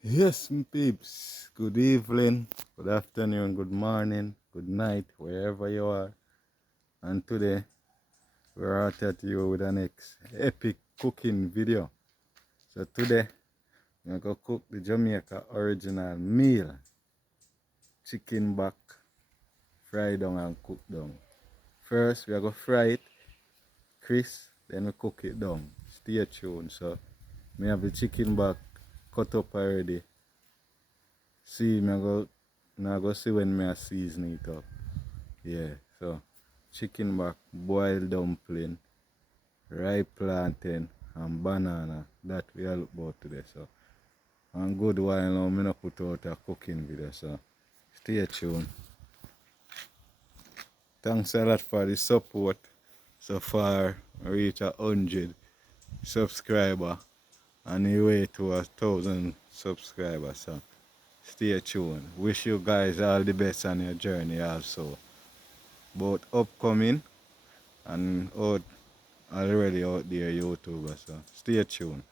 Yes, my peeps. Good evening, good afternoon, good morning, good night, wherever you are. And today we're out at you with an epic cooking video. So today we're gonna cook the Jamaica original meal, chicken back, fry down and cook down. First we're gonna fry it, crisp, then we cook it down. Stay tuned. So me have the chicken back cut up already. See, now go see when me a season it up. Yeah, so chicken back, boiled dumpling, ripe plantain, and banana. That we all look about today. So, and good while now, me not put out a cooking video. So, stay tuned. Thanks a lot for the support. So far, I reach 100 subscriber and the way to 1,000 subscribers. So, stay tuned. Wish you guys all the best on your journey also. Both upcoming and out already out there YouTubers. So stay tuned.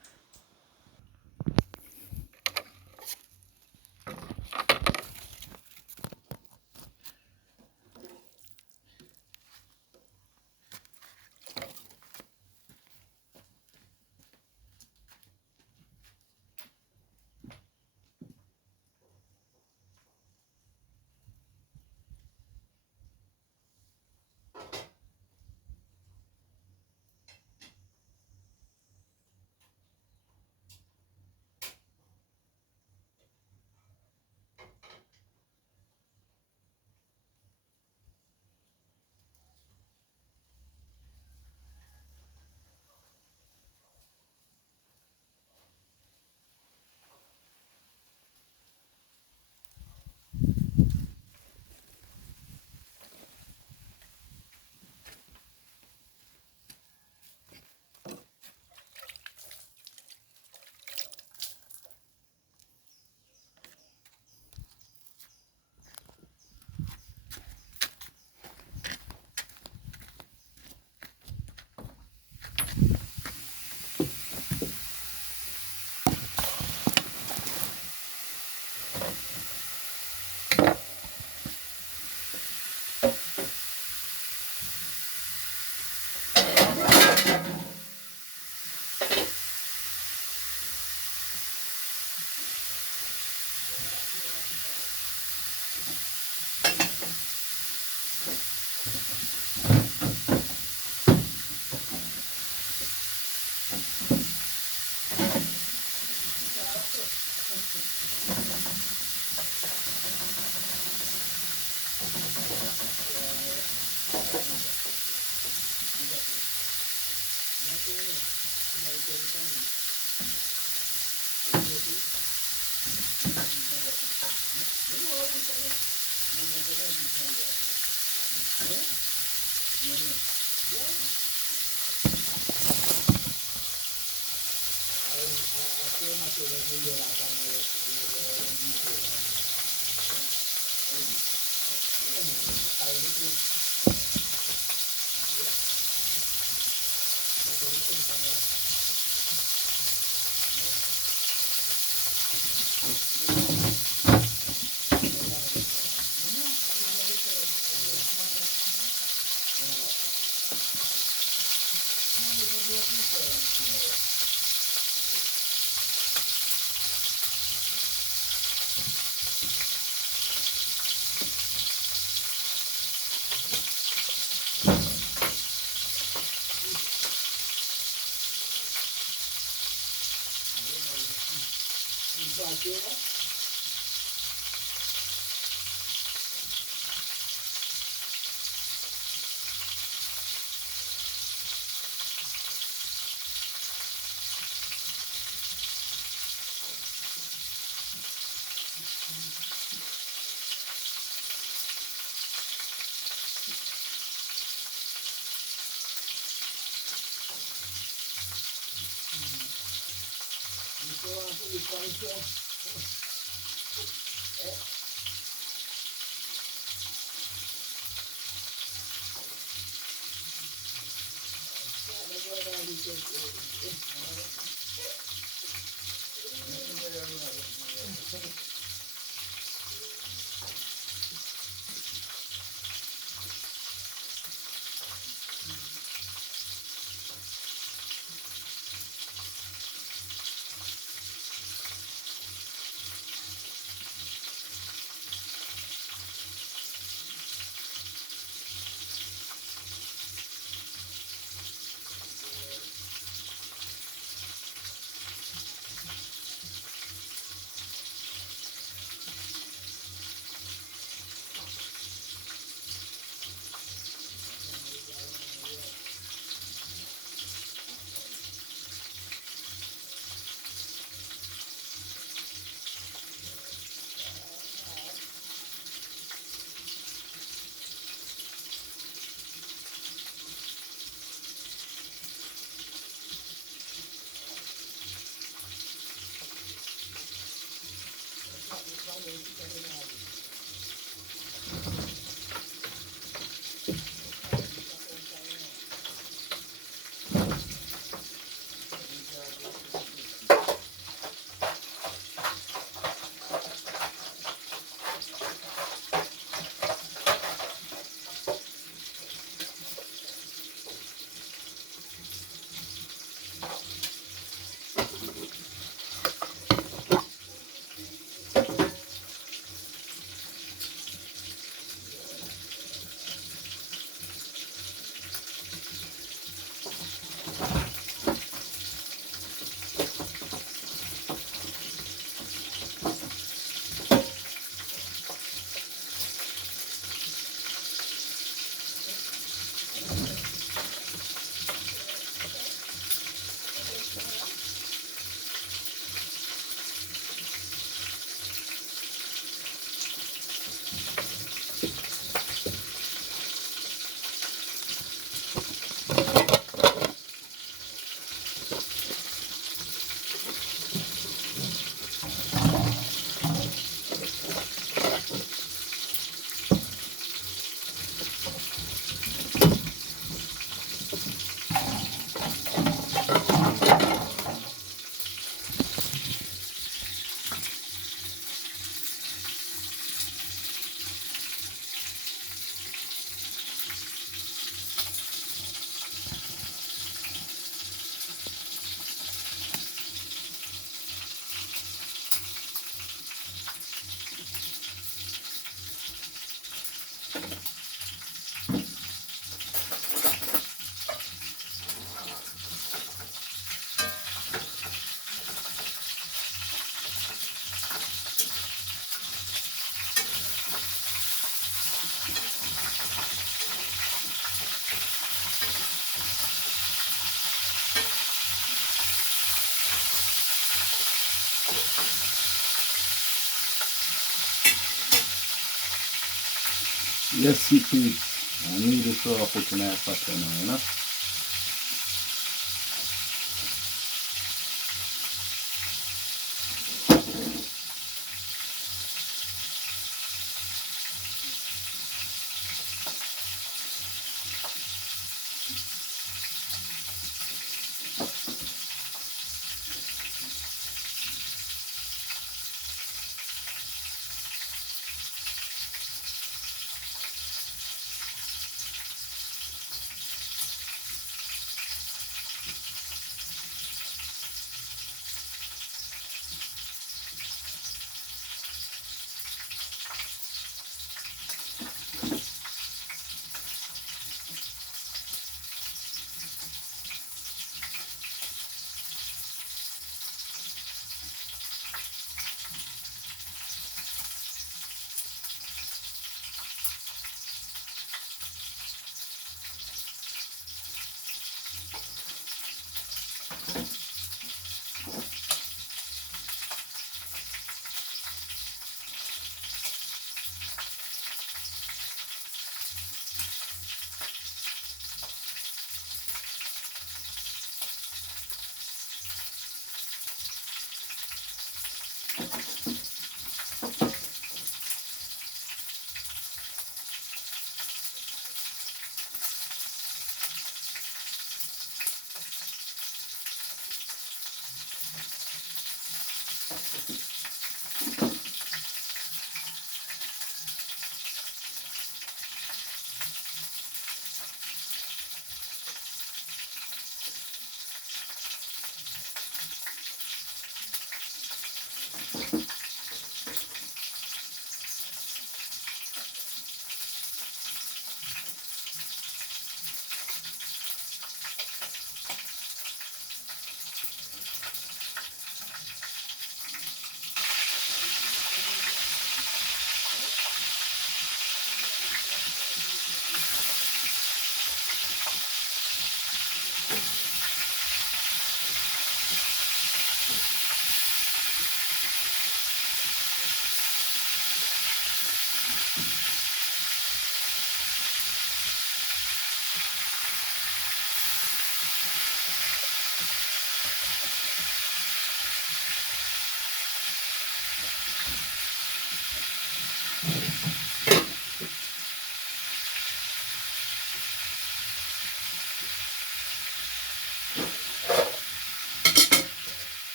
Yes, it is. I need to throw a put in a pot now, you know.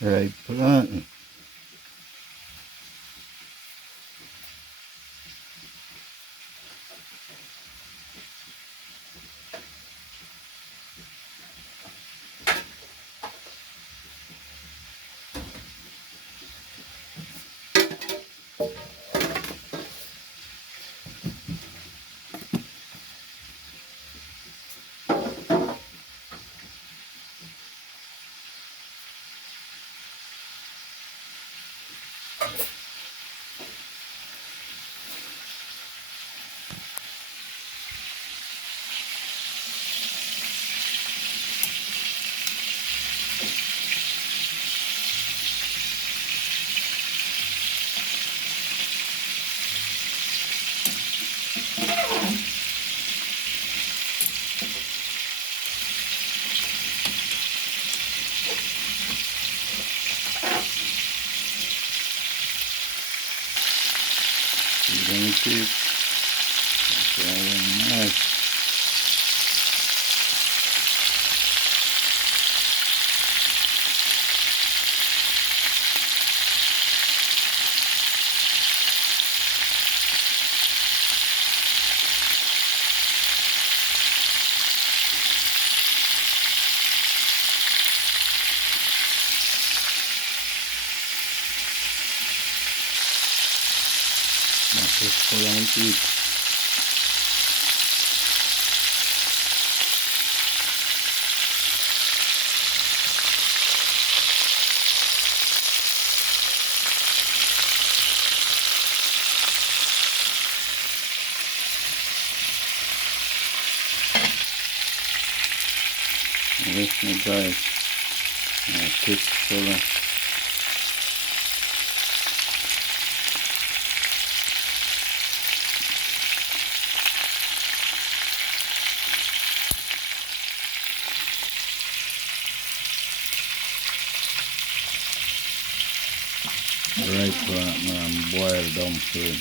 Right planting. Isn't it? Very nice. That's it. Yes, my guys. Quick solar. Right plant, man. Boiled dumpling.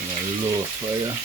On a low fire.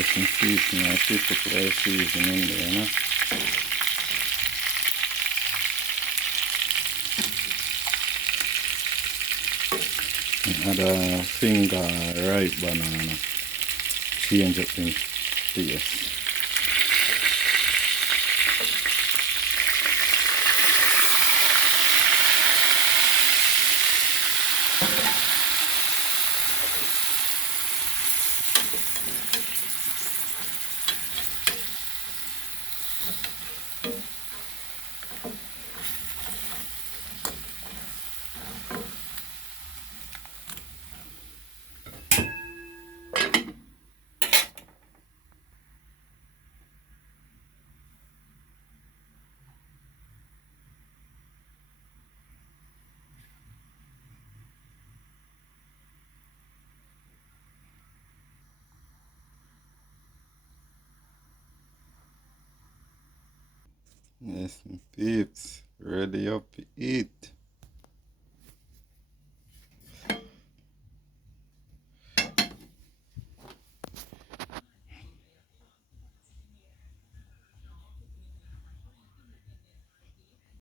get some seasoning, a typical seasoning there, you know. Add a finger ripe banana, change up the taste. Yes, peeps, ready up to eat.